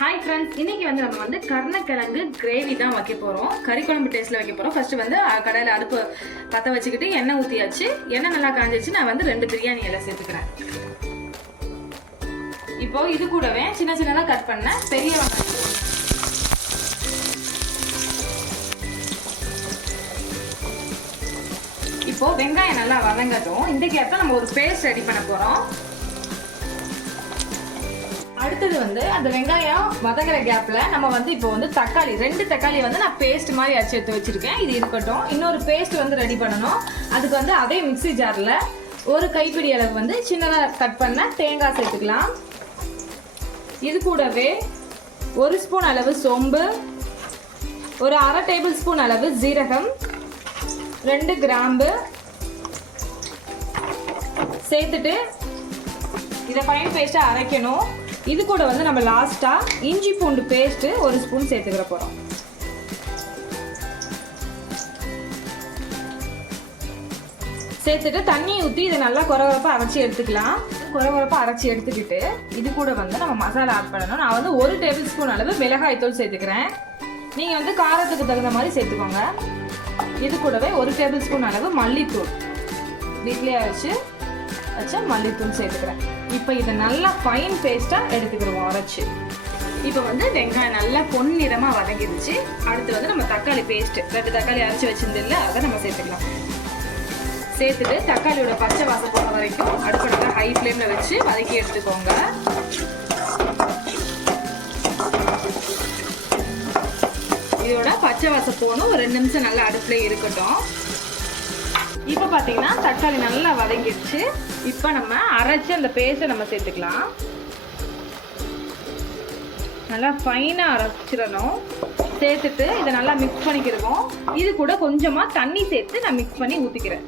Hi friends இன்னைக்கு வந்து நம்ம வந்து கருணக்கிழங்கு கிரேவி தான் வைக்க போகிறோம் கறி குழம்பு டேஸ்ட்டில் வைக்க போகிறோம் ஃபர்ஸ்ட் வந்து கடையில் அடுப்பு பற்ற வச்சுக்கிட்டு எண்ணெய் ஊற்றியாச்சு எண்ணெய் நல்லா காஞ்சிச்சு நான் வந்து ரெண்டு பிரியாணி எல்லாம் சேர்த்துக்கிறேன். இப்போ இது கூடவே சின்ன சின்னதாக கட் பண்ண பெரிய வெங்காயம். இப்போ வெங்காயம் நல்லா வதங்கட்டும். இந்த கேப்ல நம்ம ஒரு பேஸ்ட் ரெடி பண்ண போகிறோம் அடுத்தது வந்து அந்த வெங்காயம் வதங்குற கேப்ல நம்ம வந்து இப்போ வந்து தக்காளி ரெண்டு தக்காளி வந்து நான் பேஸ்ட் மாதிரி அரைச்சி எடுத்து வச்சிருக்கேன். இது இருக்கட்டும். இன்னொரு பேஸ்ட் வந்து ரெடி பண்ணணும். அதுக்கு வந்து அதே மிக்ஸி ஜாரில் ஒரு கைப்பிடி அளவு வந்து சின்னதாக கட் பண்ண தேங்காய் சேர்த்துக்கலாம். இது கூடவே ஒரு ஸ்பூன் அளவு சோம்பு ஒரு அரை டேபிள் ஸ்பூன் அளவு ஜீரகம் ரெண்டு கிராம்பு சேர்த்துட்டு இதை ஃபைன் பேஸ்ட்டாக அரைக்கணும். இது கூட வந்து நம்ம லாஸ்ட்டாக இஞ்சி பூண்டு பேஸ்ட்டு ஒரு ஸ்பூன் சேர்த்துக்கிற போகிறோம் சேர்த்துட்டு தண்ணி ஊற்றி இதை நல்லா குறகுறப்பாக அரைச்சி எடுத்துக்கலாம். குறகுறப்பாக அரைச்சி எடுத்துக்கிட்டு இது கூட வந்து நம்ம மசாலா ஆட் பண்ணணும். நான் வந்து ஒரு டேபிள் ஸ்பூன் அளவு மிளகாய் தூள் சேர்த்துக்கிறேன். நீங்கள் வந்து காரத்துக்கு தகுந்த மாதிரி சேர்த்துக்கோங்க. இது கூடவே ஒரு டேபிள் ஸ்பூன் அளவு மல்லித்தூள். வீட்லேயே வச்சு வச்ச மல்லித்தூள் சேர்த்துக்கிறேன். இப்போ இதை நல்லா ஃபைன் பேஸ்ட்டாக எடுத்துக்கிடுவோம் அரைச்சி. இப்போ வந்து வெங்காயம் நல்லா பொன்னிறமாக வதங்கிடுச்சு அடுத்து வந்து நம்ம தக்காளி பேஸ்ட்டு ரெண்டு தக்காளி அரைச்சி வச்சிருந்தில்ல அதை நம்ம சேர்த்துக்கலாம். சேர்த்துட்டு தக்காளியோட பச்சை வாசம் போன வரைக்கும் அடுப்பு நல்லா ஹை ஃப்ளேமில் வச்சு வதக்கி எடுத்துக்கோங்க. இதோட பச்சை வாசம் போகணும் ஒரு ரெண்டு நிமிஷம் நல்லா அடுப்பில் இருக்கட்டும். இப்போ பார்த்தீங்கன்னா தக்காளி நல்லா வதங்கிடுச்சு. இப்போ நம்ம அரைச்சி அந்த பேஸ்ட்டை நம்ம சேர்த்துக்கலாம். நல்லா ஃபைனாக அரைச்சிடணும். சேர்த்துட்டு இதை நல்லா மிக்ஸ் பண்ணிக்கிருக்கோம் இது கூட கொஞ்சமாக தண்ணி சேர்த்து நான் மிக்ஸ் பண்ணி ஊற்றிக்கிறேன்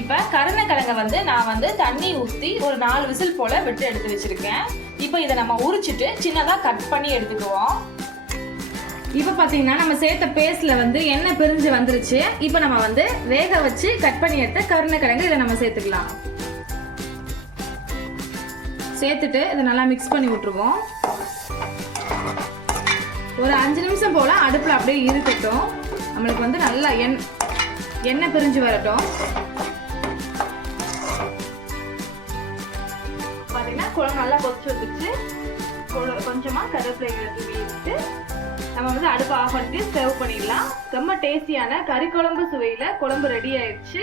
இப்போ கருணக்கிழங்க வந்து நான் வந்து தண்ணி ஊற்றி ஒரு நாலு விசில் போல் விட்டு எடுத்து வச்சுருக்கேன். இப்போ இதை நம்ம உரிச்சிட்டு சின்னதாக கட் பண்ணி எடுத்துக்குவோம். இப்போ பார்த்தீங்கன்னா நம்ம சேர்த்த பேஸ்ட்ல வந்து எண்ணெய் பிரிஞ்சு வந்துருச்சு. இப்போ நம்ம வந்து வேக வச்சு கட் பண்ணி எடுத்த கருணக்கிழங்கு இதை நம்ம சேர்த்துக்கலாம். சேர்த்துட்டு இதை நல்லா மிக்ஸ் பண்ணி விட்டுருவோம். ஒரு அஞ்சு நிமிஷம் போல அடுப்பில் அப்படியே இருக்கட்டும். நம்மளுக்கு வந்து நல்லா எண் எண்ணெய் பிரிஞ்சு வரட்டும். குழம்பு நல்லா கொதிச்சு வந்துச்சு கொஞ்சமாக கொஞ்சமா கருவேப்பிலை தூவி விட்டு நம்ம வந்து அடுப்பு ஆஃப் பண்ணிட்டு சர்வ் பண்ணிடலாம். ரொம்ப டேஸ்டியான கறி குழம்பு சுவையில குழம்பு ரெடி ஆயிடுச்சு.